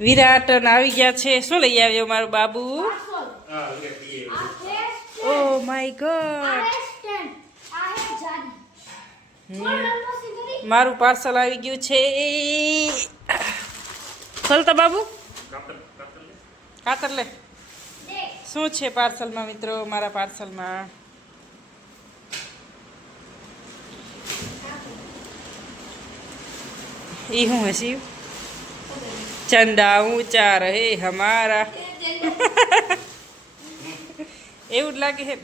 વિરાટ આવી ગયા છે. શું લઈ આવ્યો મારો બાબુ? ઓ માય ગોડ, મારું પાર્સલ આવી ગયું છે. ખોલતા બાબુ, કાતર લે. શું છે પાર્સલમાં મિત્રો? મારા પાર્સલમાં એ શું હશે? ચંદા ઊંચા રહે હમારા. એવું જ લાગે છે.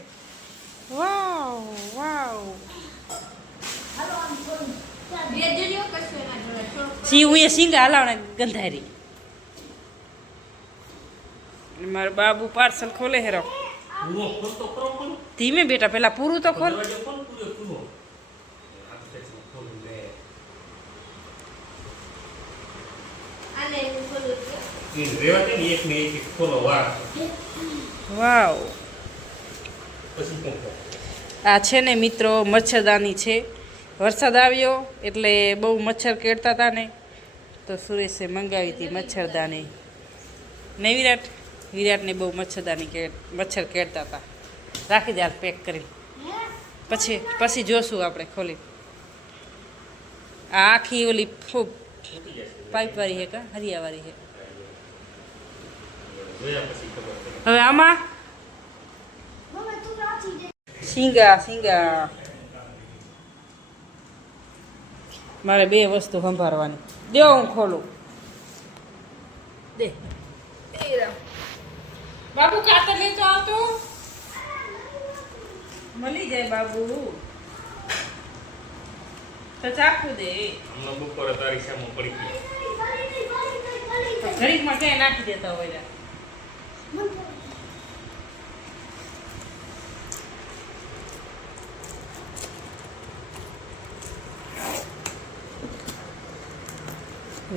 વાવ વાવ. હું એ સિંગા હલાવને ગંધારી. મારો બાબુ પાર્સલ ખોલે હેરો. ધીમે બેટા, પેલા પૂરું તો ખોલ. વાવ. આ છે ને મિત્રો મચ્છરદાની છે. વરસાદ આવ્યો એટલે બહુ મચ્છર કેળતા હતા ને, તો સુરેશે મંગાવી હતી મચ્છરદાની. નહીં વિરાટ? વિરાટને બહુ મચ્છર કેળતા હતા. રાખી દે, હાલ પેક કરી. પછી જોશું આપણે ખોલી. આ આખી ઓલી ખૂબ પાઇપવાળી છે કા હરિયાવાળી છે. હવે આમાં સિંગા મારે બે વસ્તુ સંભાળવાની. દે હું ખોલું. દે બાબુ, કાતર લેતો આવતો. મળી જાય બાબુ તો ચાખું દે. ઘડીકમાં ક્યાંય નાખી દેતા હોય.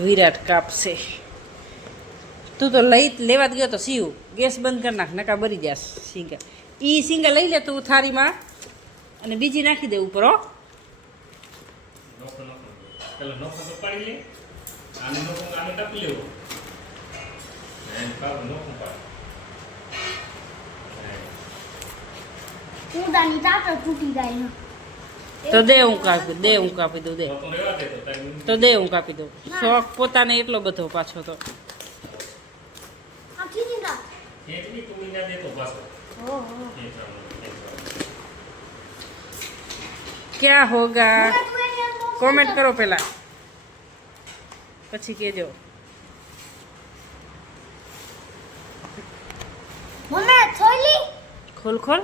વિરાટ કાપશે. તું તો લેવા ગયો તો સીવું. ગેસ બંધ કરી નાખ, નકા બરી જાસ સિંગા. સિંગા લઈ લે તું થાળીમાં, અને બીજી નાખી દે ઉપર. હો તો દે હું કાપી દઉં. દે તો દે હું કાપી દઉં. શોખ પોતાને એટલો બધો પાછો તો. ક્યાં હોગા કોમેન્ટ કરો પેલા, પછી કેજો. ખોલ ખોલ.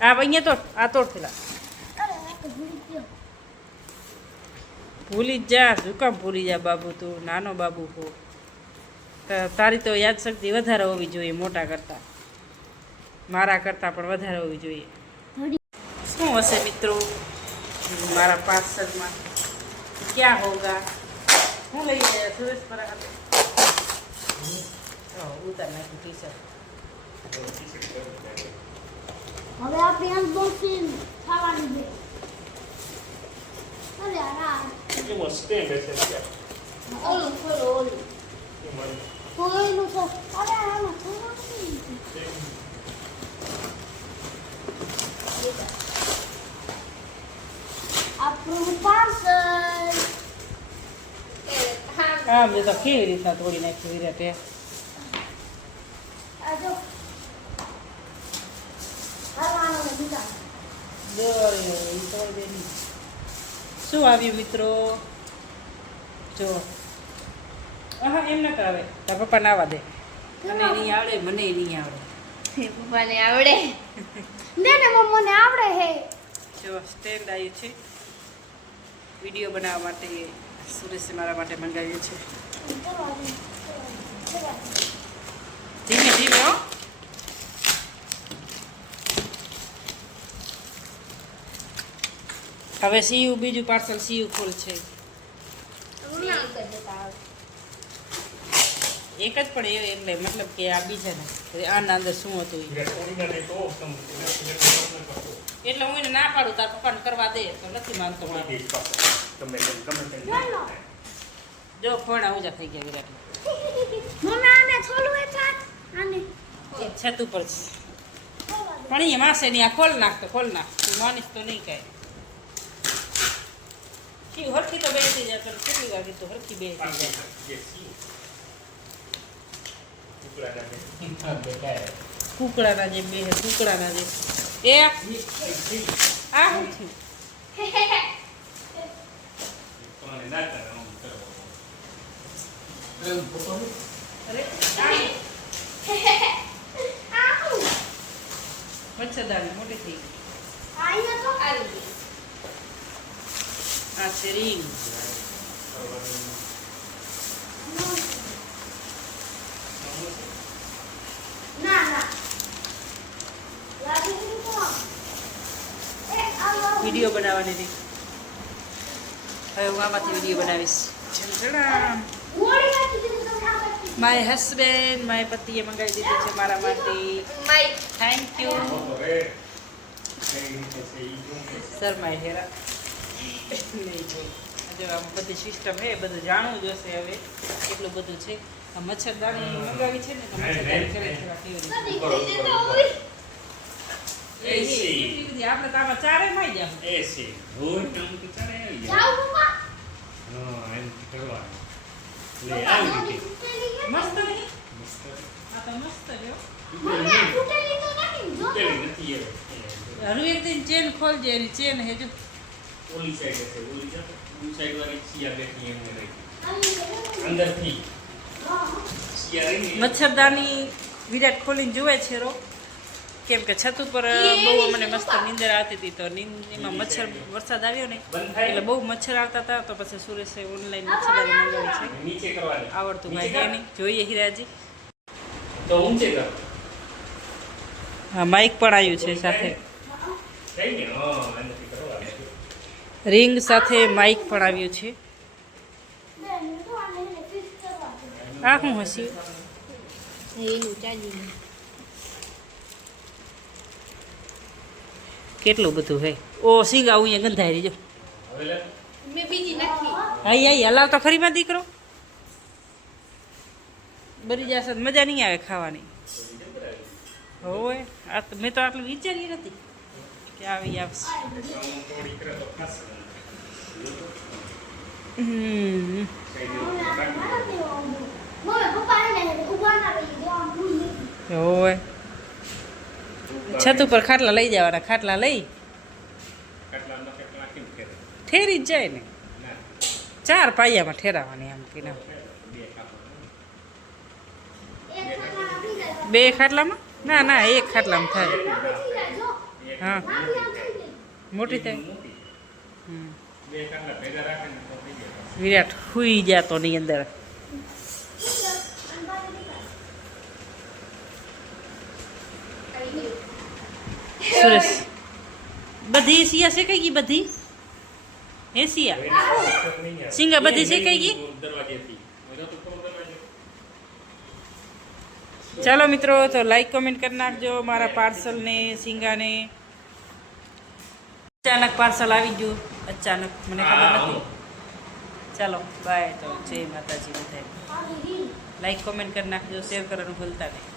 અહીંયા તો આ તોડ પેલા. ભૂલી જ જા. શું કામ ભૂલી જા બાબુ? તું નાનો બાબુ હો. તારી તો યાદશક્તિ વધારે હોવી જોઈએ મોટા કરતા. મારા કરતા પણ વધારે હોવી જોઈએ. શું હશે મિત્રો મારા પાર્સલમાં? ક્યાં હોગા? હું લઈ ગયા સુરેશ પર ઉતાર નાખી ટી-શર્ટ. હવે આપણે અનબોક્સિંગ થવાની છે. અરે આ કે મસ્તે બેસે છે. ઓલું ખોલો ઓલું. કોઈનું તો અરે આમાં થવાની છે. આપણું પાર્સલ. હા, મેં તો કેવી રીતના તોડી નાખ્યું વિરાટે. આ જો શું આવ્યું મિત્રો? જો હા, એમ ન આવે. તારા પપ્પાને આવવા દે. મને નહીં આવડે, મને નહીં આવડે. પપ્પાને આવડે ને મમ્માને આવડે હે. જો સ્ટેન્ડ આવ્યું છે. વિડીયો બનાવવા માટે સુરેશે મારા માટે મંગાવ્યું છે. ધીમે ધીમે. હો હવે સીયુ બીજું પાર્સલ સીયુ ખોલ છે. એક જ પણ એ એટલે મતલબ કે આ બીજા ને આના અંદર શું હતું એટલે હું એને ના પાડું તાર પપ્પાને કરવા દે તો નથી માનતો. ગમે તેમ. ચાલો. જો ફોન આવું થઈ ગયા વિરાટ મમ્મી આને છોલું એ ચાટ આને છત ઉપર છે. પણ અહીંયા માસે ની આ ખોલ નાખ તું માનીશ તો નહીં કાંઈ શિવ હરખી તો બેસી જાય પણ કેટલી વાર કીધું હરખી બેસી જાય જે સી. ટુકડા નાખે. કુકડાના જે બે કુકડાના જે એ આ શું થયું? કોને ના કરે આમ કરો. અરે આઉ મચ્છરદાની મોટી થઈ ગઈ આયા તો આવી ગઈ આ છે રીંગ ના ના લાગી ગયું તો એ આવો વિડીયો બનાવવાની રીત હવે હું આમાંથી વિડીયો બનાવીશ ઝંઝણામ ઓળી નાખી દીધું તો ખાવા માય હસબેન્ડ માય પતિએ મંગાવી દીધું છે મારા માટે થેન્ક યુ હવે કઈ રીતે છે ઈ શું કે સર માય હેરા નહીં જોઈ જો આમ બધી સિસ્ટમ છે બધું જાણવું જોશે હવે કેટલું બધું છે આ મચ્છરદાની મંગાવી છે ને તો મચ્છરદાની કરે છે કેવી રીતે કદી કદી તો ઓળી એસી. એટલી બધી આપણે તો આમાં ચારે માં જાવ એસી. હોય આમ તો ચાલે આવી જાય. જાવ પપ્પા હા, એમ કરવાનું. લે પપ્પા આવી મોટી રીતે. તૂટેલી છે મસ્ત નહીં મસ્ત. આ તો મસ્ત રહ્યો મમ્મી આ તૂટેલી તો નથી જો તૂટેલી નથી એ. હરું એક દિન ચેન ખોલજે એની ચેન હે જો ઓલી સાઈડ હશે. ઓલી સાઈડ વાળી સિયા બેઠી એમને રાખી. આવી ગયું અંદરથી હા સિયા રહી ને મચ્છરદાની વિરાટ ખોલીને જુએ છે રો કેમ કે છત ઉપર બહુ મને મસ્ત નીંદર આવતી હતી તો એમાં મચ્છર વરસાદ આવ્યો ને બંધ થાય એટલે બહુ મચ્છર આવતા હતા તો પછી સુરેશે ઓનલાઈન મચ્છરદાની મંગાવી છે નીચે કરવાની. આવડતું નીચે ભાઈ કર. નહીં જોઈએ હીરાજી તો ઊંચે કર. હા માઇક પણ આવ્યું છે સાથે કઈ ને હા અંદરથી કરવાનું. રિંગ સાથે માઇક પણ આવ્યું છે બેન તો આને ફિક્સ કરવા દે આ શું હસી એનું ચાલી કેટલું બધું હે ઓ સિંગ આવું અહીંયા ગંધાઈ રહીજો હવે લે. મેં બીજી નાખી આઈ આઈ હલાવ તો ખરી માં દીકરો બરી જશે તો મજા નહીં આવે ખાવાની હોય આ તો મેં તો આટલું વિચારી નથી કે આવી આવશે આમ થોડી કરે તો ખાસ. હમ કઈ દેવું. મમ્મી પપ્પા એને ઉભા ના રહી દે આમ ભૂલ નથી હોય છત ઉપર ખાટલા લઈ જવાના ખાટલા લઈ કેટલા કેમ કરે? ઠેરી જ જાય ને ના. 4 પાયામાં ઠેરાવાની આમ કે ના બે કાપડ. એક ખાના આપી દે બે ખાટલામાં ના ના એક ખાટલામાં થાય લાંબી થઈ જાય જો હા લાંબી આમ થઈ ગઈ મોટી થાય મોટી. હમ. બે કાટલા ભેગા રાખે ને તો થઈ જાય. વિરાટ હુઈ જાતો ની અંદર સુરેશ બધી સિયા શેકાઈ ગઈ બધી હે સિયા સિંગા બધી શેકાઈ ગઈ દરવાજેથી. હવે તો થોડો દરવાજો. ચાલો મિત્રો તો લાઈક કમેન્ટ કરી નાખજો મારા પાર્સલને સિંગાને અચાનક પાર્સલ આવી ગયું અચાનક મને ખબર નથી ચાલો બાય તો જય માતાજી બધાય આવી ગઈ લાઈક કમેન્ટ કરી નાખજો શેર કરવાનું ભૂલતા નહીં